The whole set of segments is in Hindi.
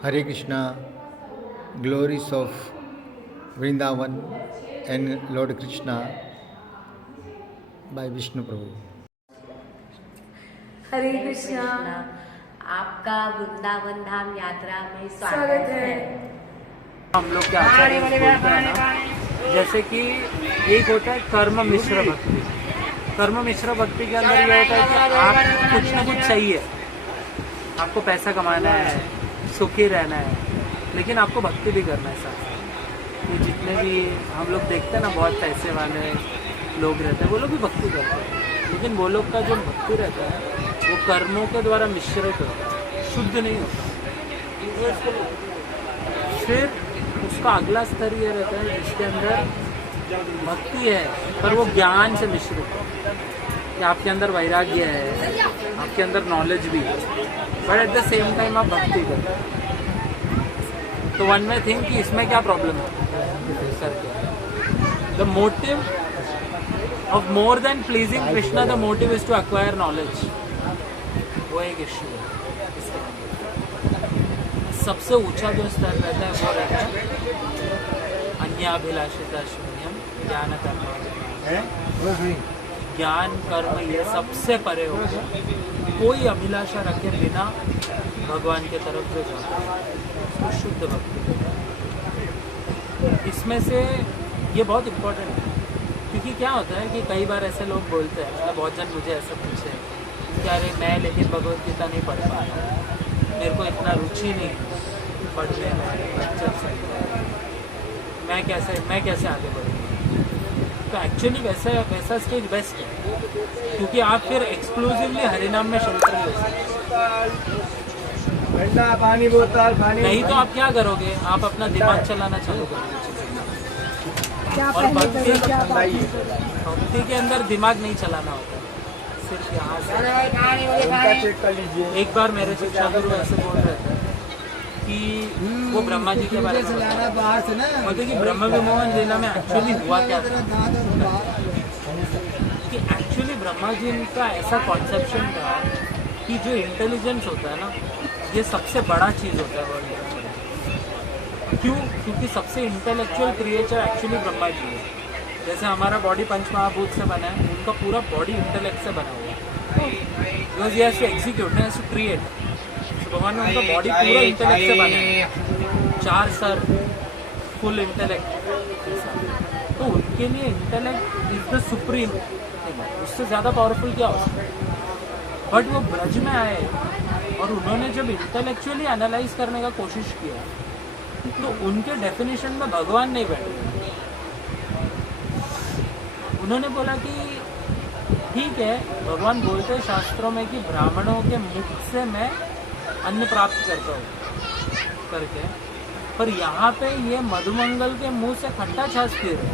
Hare Krishna, glories of Vrindavan and Lord Krishna by Vishnu Prabhu. हरे कृष्णा। आपका वृंदावन धाम यात्रा में स्वागत है। हम लोग के आचार्य बोलते हैं ना, जैसे कि एक होता है कर्म मिश्र भक्ति। कर्म मिश्र भक्ति के अंदर ये होता है कि आप कुछ ना कुछ चाहिए, आपको पैसा कमाना है, सुखी रहना है, लेकिन आपको भक्ति भी करना है साथ साथ। ये जितने भी हम लोग देखते हैं ना, बहुत पैसे वाले लोग रहते हैं, वो लोग भी भक्ति करते हैं, लेकिन वो लोग का जो भक्ति रहता है वो कर्मों के द्वारा मिश्रित होता है, शुद्ध नहीं होता। फिर उसका अगला स्तर ये रहता है जिसके अंदर भक्ति है पर वो ज्ञान से मिश्रित है, कि आपके अंदर वैराग्य है, आपके अंदर नॉलेज भी है, but at the same time आप भक्ति करते हैं। तो वन में थिंक कि इसमें क्या प्रॉब्लम है sir? The motive of more than pleasing Krishna, the motive is to acquire knowledge. वो एक इश्यू है इसके अंदर। सबसे ऊंचा जो स्तर रहता है वो रहता है अन्याभिलाषिता शून्यम ज्ञान कर्म। ज्ञान कर्म ये सबसे परे हो गया, कोई अभिलाषा रखे बिना भगवान के तरफ जो जाता है उसको शुद्ध भक्ति। इसमें से ये बहुत इम्पोर्टेंट है, क्योंकि क्या होता है कि कई बार ऐसे लोग बोलते हैं, मतलब बहुत जन मुझे ऐसा पूछे कि अरे मैं लेकिन भगवद गीता नहीं पढ़ पा रहा, मेरे को इतना रुचि नहीं पढ़ने में, लेक्चर से मैं कैसे आगे बढ़ूँ? तो एक्चुअली वैसा स्टेज बेस्ट है, क्योंकि आप फिर एक्सक्लूसिवली हरिनाम में शंकर हो सकते। पानी बोतल पानी नहीं तो आप क्या करोगे? आप अपना दिमाग चलाना चालू करोगे। और भक्ति के अंदर दिमाग नहीं चलाना होता, सिर्फ यहाँ से। चेक कर लीजिए। एक बार मेरे शिक्षा गुरु ऐसे बोल रहे थे कि वो ब्रह्मा जी के बारे में बोलते कि ब्रह्म विमोहन लीला में एक्चुअली हुआ क्या था, कि एक्चुअली ब्रह्मा जी का ऐसा कॉन्सेप्शन था कि जो इंटेलिजेंस होता है ना, ये सबसे बड़ा चीज़ होता है वर्ल्ड में। क्यों? क्योंकि सबसे intellectual creature actually Brahma ji है। जैसे हमारा बॉडी पंच महाभूत से बना है, उनका पूरा बॉडी इंटेलेक्ट से बना हुआ है, because he has to execute, he has to create. भगवान ने उनका बॉडी पूरा इंटेलेक्ट से बना है, 4 सर, फुल इंटेलेक्ट। तो उनके लिए इंटेलेक्ट इज द सुप्रीम, उससे ज़्यादा पावरफुल क्या हो सकता है? बट वो ब्रज में आए और उन्होंने जब इंटेलेक्चुअली एनालाइज करने का कोशिश किया तो उनके डेफिनेशन में भगवान नहीं बैठे। उन्होंने बोला कि ठीक है, भगवान बोलते हैं शास्त्रों में कि ब्राह्मणों के मुख से मैं अन्न प्राप्त करता हूँ करके, पर यहाँ पे ये मधुमंगल के मुंह से खट्टा छाछ पी रहे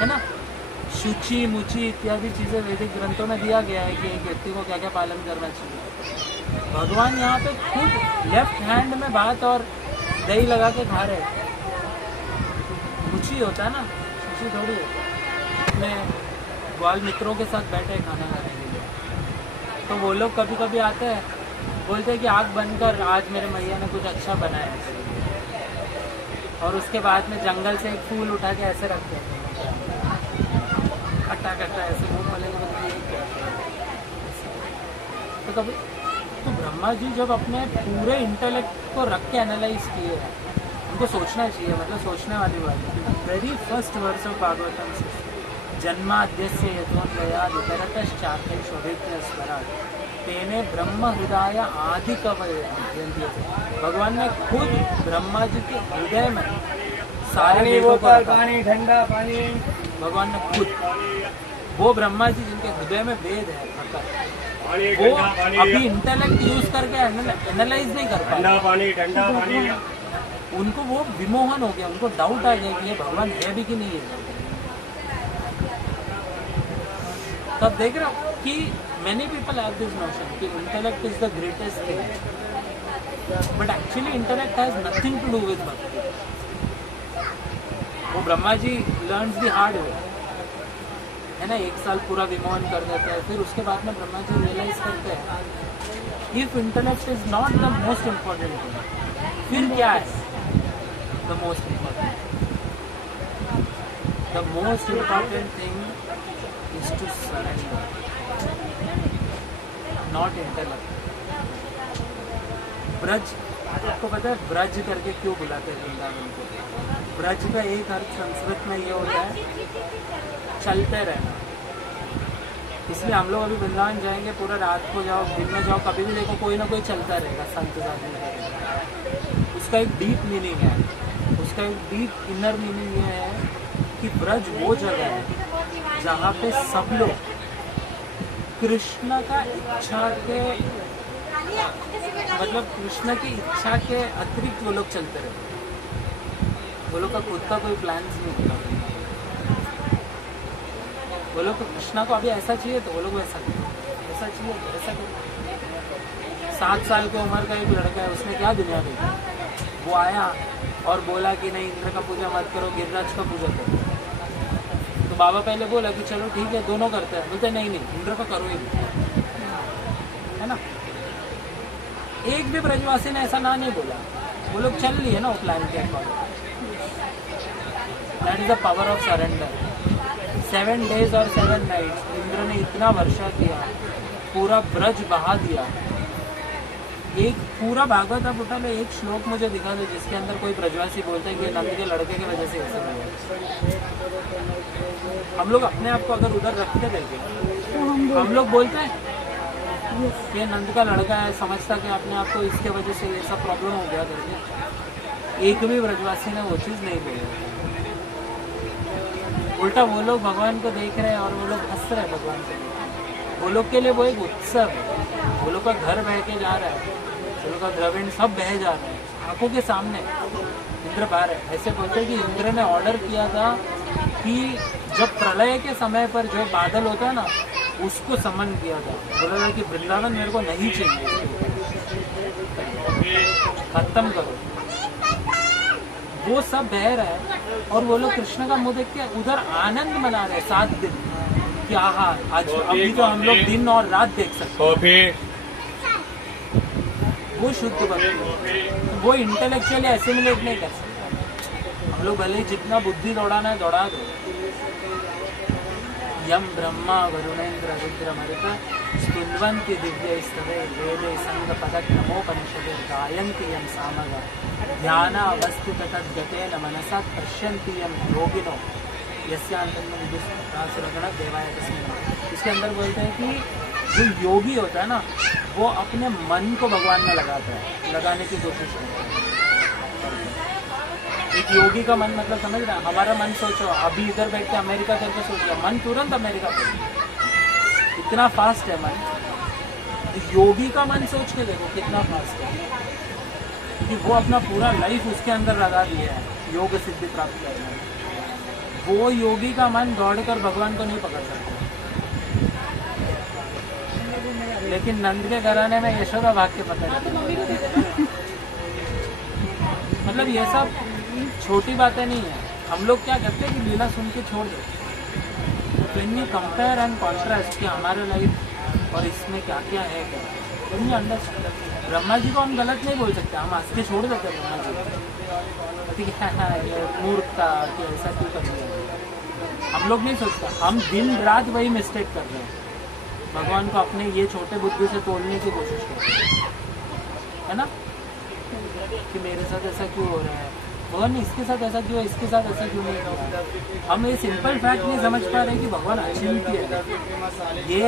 है ना। शुचि मुचि इत्यादि चीज़ें वैदिक ग्रंथों में दिया गया है कि एक व्यक्ति को क्या क्या पालन करना चाहिए। भगवान यहाँ पे खुद लेफ्ट हैंड में भात और दही लगा के खा रहे। मुची होता है ना, शुचि थोड़ी होता है। अपने बाल मित्रों के साथ बैठे खाना खाने के लिए, तो वो लोग कभी कभी आते हैं, बोलते हैं कि आग बंद कर, आज मेरे मैया ने कुछ अच्छा बनाया है, और उसके बाद में जंगल से एक फूल उठा के ऐसे रखते हैं, खट्टा खट्टा ऐसे मुँह वाले को तो कभी। तो ब्रह्मा जी जब अपने पूरे इंटेलेक्ट को रख के एनालाइज किए हैं, उनको सोचना चाहिए, मतलब सोचने वाली बात है। Very first verse of Bhagavatam से जन्माद्यस्य यतोन्वयात् इतरतश्चार्थै शोभित्य स्मरात् तेने ब्रह्म हृदय आदि कवये। भगवान ने खुद ब्रह्मा जी के हृदय में सारे वेदों को रखा। पानी ठंडा पानी। भगवान ने खुद, वो ब्रह्मा जी जिनके हृदय में वेद है, वो अभी इंटेलेक्ट यूज करके एनालाइज नहीं कर पाए, ठंडा पानी। उनको वो विमोहन हो गया, उनको डाउट आ गया कि ये भगवान है भी कि नहीं है। तब देख रहा हूँ कि many people have this notion कि intellect is the greatest thing, but actually intellect has nothing to do with bhakti. वो Brahma ji learns the hard way है ना, 1 साल पूरा विमोहन कर देते हैं, फिर उसके बाद में ब्रह्मा जी रियलाइज करते हैं if intellect is not the most important thing, फिर क्या है the most important? The most important thing is to surrender, not intellect. Braj, आपको पता है ब्रज करके क्यों बुलाते हैं वृंदावन को? ब्रज का एक अर्थ संस्कृत में ये होता है चलते रहना। इसलिए हम लोग अभी वृंदावन जाएंगे, पूरा रात को जाओ दिन में जाओ, कभी भी देखो कोई ना कोई चलता रहेगा संत साधु। उसका एक डीप मीनिंग है, उसका एक डीप इनर मीनिंग ये है कि ब्रज वो जगह है जहाँ पे सब लोग कृष्ण का इच्छा के मतलब कृष्ण की इच्छा के अतिरिक्त वो लोग चलते रहे। वो लोग का खुद का कोई प्लान्स नहीं होता। वो लोग कृष्णा को अभी ऐसा चाहिए तो वो लोग वैसा करें, ऐसा चाहिए तो ऐसा करें। 7 साल की उम्र का एक लड़का है, उसने क्या दुनिया देखी? वो आया और बोला कि नहीं इंद्र का पूजा मत करो, गिरिराज का पूजा करो। तो बाबा पहले बोला कि चलो ठीक है दोनों करते हैं, बोलते नहीं इंद्र का करो ही, है ना। एक भी ब्रजवासी ने ऐसा ना नहीं बोला, वो लोग चल लिए ना वो प्लान के according. That is the power of surrender. 7 days और 7 nights इंद्र ने इतना वर्षा किया, पूरा ब्रज बहा दिया। एक पूरा भागवत आप उठा लो, एक श्लोक मुझे दिखा दो जिसके अंदर कोई ब्रजवासी बोलता है कि नंद के लड़के की वजह से ऐसा हुआ। हम लोग अपने आप को अगर उधर रख के देखें, हम लोग बोलते हैं कि नंद का लड़का है, समझता कि अपने आप को इसके वजह से ऐसा प्रॉब्लम हो गया करके। एक भी ब्रजवासी ने वो चीज़ नहीं बोली। उल्टा वो लोग भगवान को देख रहे हैं और वो लोग हंस रहे हैं भगवान को। वो लोग के लिए वो एक उत्सव है। वो लोग का घर बह के जा रहा है, वो लोग का द्रविण सब बह जा रहे हैं आंखों के सामने। इंद्र बाहर है। ऐसे बोलते हैं कि इंद्र ने ऑर्डर किया था कि जब प्रलय के समय पर जो बादल होता है ना, उसको समन किया था। बोला था कि वृंदावन मेरे को नहीं चाहिए, खत्म करो। वो सब बह रहा है और वो लोग कृष्ण का मुंह देख के उधर आनंद मना रहे 7 दिन कि आहा आज अभी तो हम लोग दिन और रात देख सकते हैं। वो शुद्ध भक्ति, वो इंटेलेक्चुअली एसिमुलेट नहीं कर सकता। हम लोग भले ही जितना बुद्धि दौड़ाना है दौड़ा दो। यम ब्रह्मा वरुणेन्द्र रुद्रमरुत स्तुन्वन्ति दिव्यैस्तवे वेदे संगपदक नमोपनिषदे गायन्ति यं सामगा ध्यानावस्थित तद्गतेन मनसा पश्यन्ति यं योगिनो यस्यान्तं विदुषासुरगण देवाय तस्मै नमः। इसके अंदर बोलते हैं कि जो योगी होता है ना, वो अपने मन को भगवान में लगाता है, लगाने की कोशिश करता है। एक योगी का मन मतलब समझ रहे हैं? हमारा मन सोचो अभी इधर बैठ के अमेरिका करके सोच रहा, मन तुरंत अमेरिका पे, इतना फास्ट है मन। योगी का मन सोच के देखो कितना फास्ट है, क्योंकि वो अपना पूरा लाइफ उसके अंदर लगा दिया है योग सिद्धि प्राप्त करने में। वो योगी का मन दौड़कर भगवान को नहीं पकड़ सकता। लेकिन नंद के घराने में यशोदा भाग के पकड़ लेती। मतलब ये सब छोटी बातें नहीं है। हम लोग क्या करते हैं कि लीला सुन के छोड़ देते। When you compare and contrast कि हमारे लाइफ और इसमें क्या क्या है, when you understand. Brahma ji को हम गलत नहीं बोल सकते, हम हंस के छोड़ देते ब्रह्मा जी ठीक है ये मूर्ख था कि ऐसा क्यों कर दिया। हम लोग नहीं सोचते, हम दिन रात वही मिस्टेक कर रहे हैं। भगवान को अपने ये छोटे बुद्धि से तोड़ने की कोशिश करते है ना, कि मेरे साथ ऐसा क्यों हो रहा है, भगवान इसके साथ ऐसा क्यों है, इसके साथ ऐसा क्यों नहीं हुआ। हम ये सिंपल फैक्ट नहीं समझ पा रहे कि भगवान अचिंत्य है। ये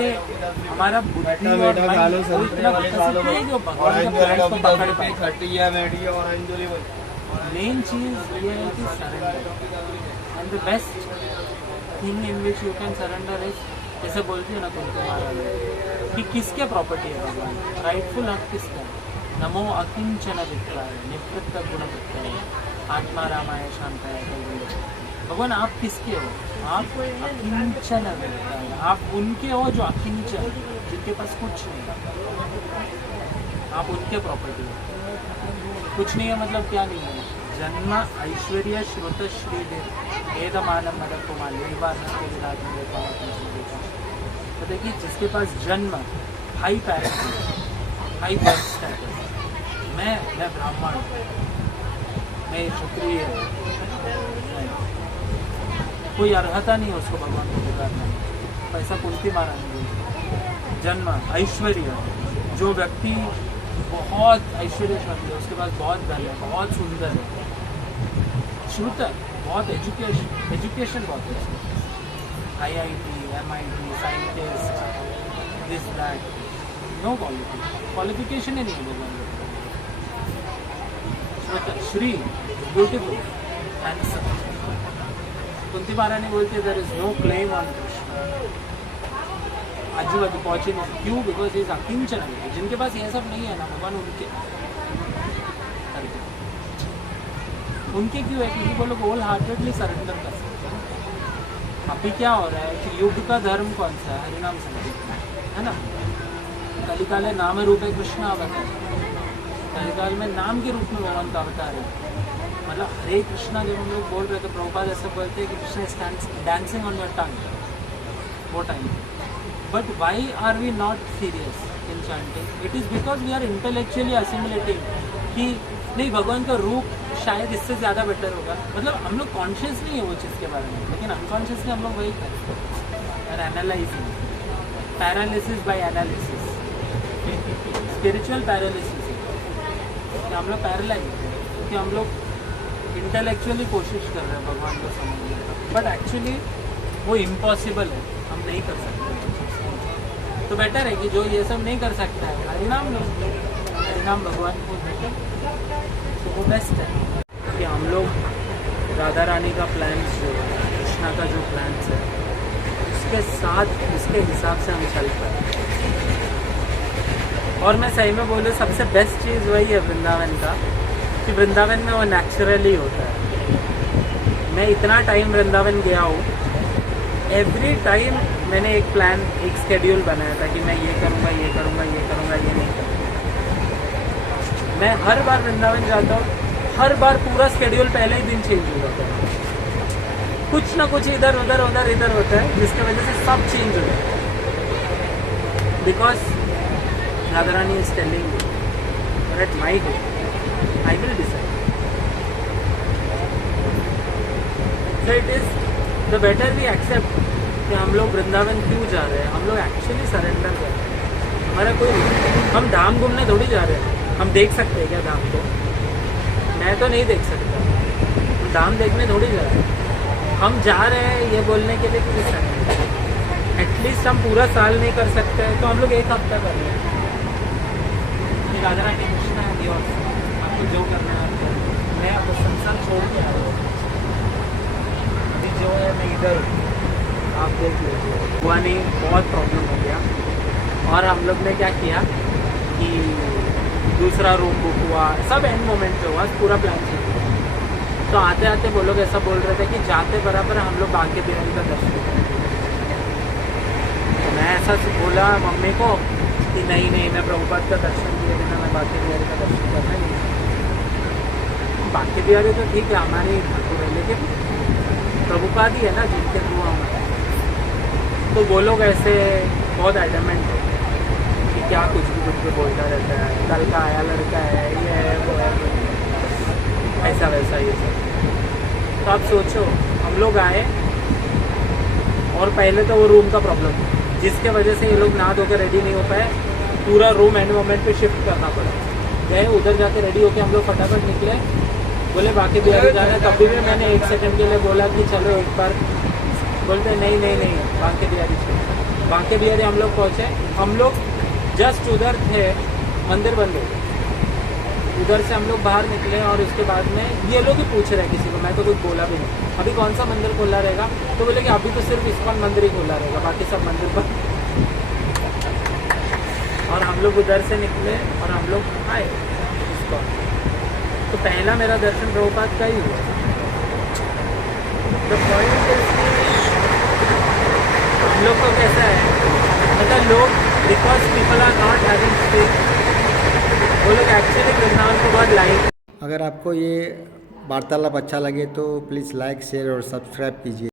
हमारा बुद्धि और मन वो इतना विकसित है जो भगवान के प्लान्स को पकड़ पाए। मेन चीज ये है कि surrender, and the best thing in which you can surrender is, जैसे बोलती है ना कुंती महाराज कि किसके प्रॉपर्टी है भगवान, राइटफुल हक किसका है। नमो अकिंचन विक्राय निवृत्त गुण विक्राय आत्मा रामाय शांताय। भगवान आप किसके हो? आप अकिंचन विक्राय, आप उनके हो जो अकिंचन, जिनके पास कुछ नहीं। आप उनके प्रॉपर्टी हो। कुछ नहीं है मतलब क्या नहीं है, जन्म ऐश्वर्य श्रुत श्रीदेव वेदमानम मदन कुमार तो देखिए जिसके पास जन्म high parents high birth status मैं ब्राह्मण मैं क्षत्रिय कोई अर्हता नहीं है उसको भगवान को पुकारने में पैसा कुंती महाराज ने जन्म ऐश्वर्य जो व्यक्ति बहुत ऐश्वर्यशाली है उसके पास बहुत धन है बहुत सुंदर है श्रुत है बहुत एजुकेशन बहुत है IIT MIT scientist this that no qualification ही नहीं है भगवान श्रुत श्री ब्यूटीफुल हैंडसम कुंती महारानी बोलते there is no claim on Krishna आजू-बाजू पहुंचे नहीं क्यों बिकॉज इज अकिंचन जिनके पास ये सब नहीं है ना भगवान उनके क्यों है क्योंकि वो लोग होल हार्टेडली सरेंडर कर सकते हैं। अभी क्या हो रहा है कि युग का धर्म कौन सा है हरिनाम संकीर्तन है ना कलिकाल नाम रूप है कृष्ण अवतार कलिकाल में नाम के रूप में भगवान का अवतार है मतलब हरे कृष्णा जब हम लोग बोल रहे थे प्रभुपाद ऐसे बोलते हैं कि Krishna is dancing on your tongue वो time but why are we not serious in chanting it is because we are intellectually assimilating कि नहीं भगवान का रूप शायद इससे ज़्यादा बेटर होगा मतलब हम लोग कॉन्शियस नहीं है वो चीज़ के बारे में लेकिन अनकॉन्शियसली हम लोग वही करते हैं analysing paralysis by analysis spiritual paralysis हम लोग पैरालाइज क्योंकि हम लोग इंटेलेक्चुअली कोशिश कर रहे हैं भगवान को समझने की बट एक्चुअली वो इम्पॉसिबल है हम नहीं कर सकते तो बेटर है कि जो ये सब नहीं कर सकता है हरिनाम लो हरिनाम भगवान को तो वो बेस्ट है कि हम लोग राधा रानी का प्लान्स जो है कृष्णा का जो प्लान्स है उसके साथ उसके हिसाब से हम चल पाए और मैं सही में बोलूँ सबसे बेस्ट चीज़ वही है वृंदावन का कि वृंदावन में वो नेचुरली होता है मैं इतना टाइम वृंदावन गया हूँ एवरी टाइम मैंने एक प्लान एक स्केड्यूल बनाया था कि मैं ये करूँगा ये करूँगा ये करूँगा ये नहीं करूँगा मैं हर बार वृंदावन जाता हूँ हर बार पूरा स्केड्यूल पहले ही दिन चेंज हो जाता है कुछ ना कुछ इधर उधर इधर होता है जिसकी वजह से सब चेंज हो जाता है because Radha Rani is telling at my home I will decide so it is the better we accept कि हम लोग वृंदावन क्यों जा रहे हैं हम लोग एक्चुअली सरेंडर कर रहे हैं हमारा कोई हम धाम घूमने थोड़ी जा रहे हैं हम देख सकते हैं क्या धाम को मैं तो नहीं देख सकता हम धाम देखने थोड़ी जा रहे हैं हम जा रहे हैं ये बोलने के लिए कि सरेंडर एटलीस्ट हम पूरा साल नहीं कर सकते हैं तो हम लोग एक हफ्ता कर लें राधा रानी कृष्णा है और आपको जो करना है मैं आपको संसार छोड़ के आ रहा हूँ जो है मैं इधर आप देख लीजिए हुआ नहीं बहुत प्रॉब्लम हो गया और हम लोग ने क्या किया कि दूसरा रूम बुक हुआ सब एंड मोमेंट पे हुआ पूरा प्लान चल तो आते आते वो लोग ऐसा बोल रहे थे कि जाते बराबर हम लोग बांके बिहारी का दर्शन करेंगे तो मैं ऐसा बोला मम्मी को कि नहीं मैं प्रभुपाद का दर्शन किए बिना मैं बांके बिहारी का दर्शन करना नहीं बांके बिहारी तो ठीक है हमारी ठाकुर है लेकिन प्रभुपाद ही है ना जिनके थ्रू हम तो वो लोग ऐसे बहुत एडमेंट है कि क्या कुछ भी बोलता रहता है कल का आया लड़का है ये है वो है ऐसा वैसा ये सब तो आप सोचो हम लोग आए और पहले तो वो रूम का प्रॉब्लम जिसके वजह से ये लोग नहा धोकर रेडी नहीं हो पाए पूरा रूम एंड मोमेंट पे शिफ्ट करना पड़ा गए उधर जाके रेडी होके हम लोग फटाफट निकले बोले बाकी बिहारी जाना है तभी भी मैंने 1 सेकंड के लिए बोला कि चलो एक बार बोलते नहीं बांके बिहारी चलो बांके बिहारी हम लोग पहुँचे हम लोग जस्ट उधर थे मंदिर बंद हो उधर से हम लोग बाहर निकले और उसके बाद में ये लोग ही पूछ रहे हैं किसी को मैं तो कुछ बोला भी नहीं अभी कौन सा मंदिर खुला रहेगा तो बोले कि अभी तो सिर्फ इस्कॉन मंदिर ही खुला रहेगा बाकी सब मंदिर पर और हम लोग उधर से निकले और हम लोग आए इस्कॉन तो पहला मेरा दर्शन प्रभुपाद का ही हुआ द पॉइंट इज हम लोग को कैसा है मतलब लोग because people are not having faith वो लोग एक्चुअली वृंदावन को बहुत लाइक अगर आपको ये वार्तालाप अच्छा लगे तो प्लीज़ लाइक शेयर और सब्सक्राइब कीजिए।